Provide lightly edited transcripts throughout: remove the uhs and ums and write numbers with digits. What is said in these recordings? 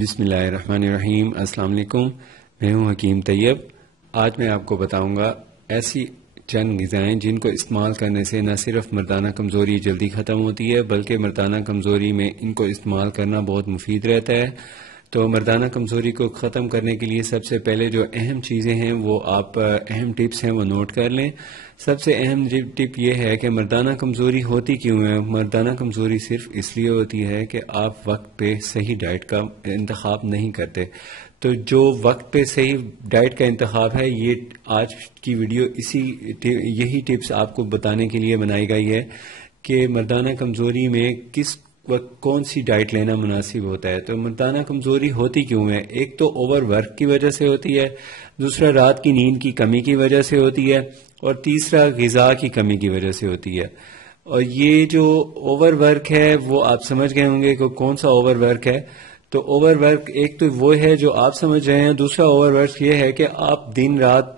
بسم اللہ الرحمن الرحیم۔ السلام علیکم، میں ہوں حکیم طیب۔ آج میں آپ کو بتاؤں گا ایسی چند غذائیں جن کو استعمال کرنے سے نہ صرف مردانہ کمزوری جلدی ختم ہوتی ہے بلکہ مردانہ کمزوری میں ان کو استعمال کرنا بہت مفید رہتا ہے۔ تو مردانہ کمزوری کو ختم کرنے کے لیے سب سے پہلے جو اہم چیزیں ہیں وہ آپ اہم ٹپس ہیں وہ نوٹ کر لیں۔ سب سے اہم ٹپ یہ ہے کہ مردانہ کمزوری ہوتی کیوں ہے۔ مردانہ کمزوری صرف اس لیے ہوتی ہے کہ آپ وقت پہ صحیح ڈائٹ کا انتخاب نہیں کرتے۔ تو جو وقت پہ صحیح ڈائٹ کا انتخاب ہے، یہ آج کی ویڈیو یہی ٹپس آپ کو بتانے کے لیے بنائی گئی ہے کہ مردانہ کمزوری میں کس وقت کون سی ڈائٹ لینا مناسب ہوتا ہے۔ تو مردانہ کمزوری ہوتی کیوں ہے؟ ایک تو اوور ورک کی وجہ سے ہوتی ہے، دوسرا رات کی نیند کی کمی کی وجہ سے ہوتی ہے، اور تیسرا غذا کی کمی کی وجہ سے ہوتی ہے۔ اور یہ جو اوور ورک ہے وہ آپ سمجھ گئے ہوں گے کہ کون سا اوور ورک ہے۔ تو اوور ورک ایک تو وہ ہے جو آپ سمجھ رہے ہیں، دوسرا اوور ورک یہ ہے کہ آپ دن رات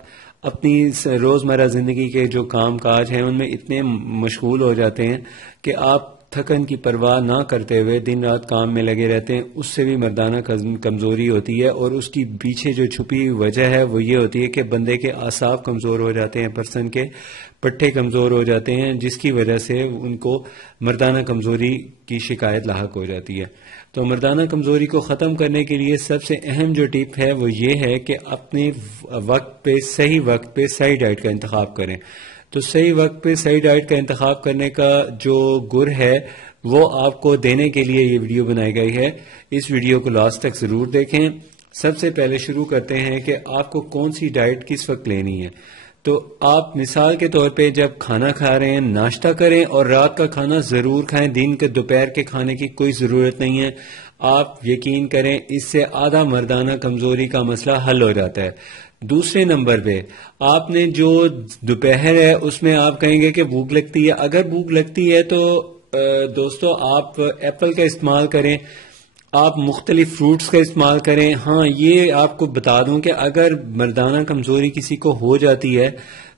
اپنی روزمرہ زندگی کے جو کام کاج ہیں ان میں اتنے مشغول ہو جاتے ہیں کہ آپ تھکن کی پرواہ نہ کرتے ہوئے دن رات کام میں لگے رہتے ہیں۔ اس سے بھی مردانہ کمزوری ہوتی ہے، اور اس کی پیچھے جو چھپی وجہ ہے وہ یہ ہوتی ہے کہ بندے کے اعصاب کمزور ہو جاتے ہیں، پرسن کے پٹھے کمزور ہو جاتے ہیں، جس کی وجہ سے ان کو مردانہ کمزوری کی شکایت لاحق ہو جاتی ہے۔ تو مردانہ کمزوری کو ختم کرنے کے لیے سب سے اہم جو ٹپ ہے وہ یہ ہے کہ اپنے وقت پہ صحیح ڈائٹ کا انتخاب کریں۔ تو صحیح وقت پہ صحیح ڈائٹ کا انتخاب کرنے کا جو گر ہے وہ آپ کو دینے کے لیے یہ ویڈیو بنائی گئی ہے۔ اس ویڈیو کو لاسٹ تک ضرور دیکھیں۔ سب سے پہلے شروع کرتے ہیں کہ آپ کو کون سی ڈائٹ کس وقت لینی ہے۔ تو آپ مثال کے طور پہ جب کھانا کھا رہے ہیں ناشتہ کریں، اور رات کا کھانا ضرور کھائیں۔ دن کے دوپہر کے کھانے کی کوئی ضرورت نہیں ہے۔ آپ یقین کریں اس سے آدھا مردانہ کمزوری کا مسئلہ حل ہو جاتا ہے۔ دوسرے نمبر پہ آپ نے جو دوپہر ہے اس میں آپ کہیں گے کہ بھوک لگتی ہے۔ اگر بھوک لگتی ہے تو دوستو آپ ایپل کا استعمال کریں، آپ مختلف فروٹس کا استعمال کریں۔ ہاں، یہ آپ کو بتا دوں کہ اگر مردانہ کمزوری کسی کو ہو جاتی ہے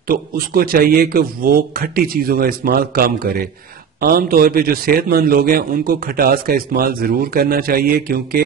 تو اس کو چاہیے کہ وہ کھٹی چیزوں کا استعمال کم کرے۔ عام طور پہ جو صحت مند لوگ ہیں ان کو کھٹاس کا استعمال ضرور کرنا چاہیے، کیونکہ